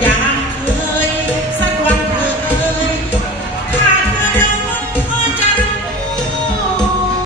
Yeah.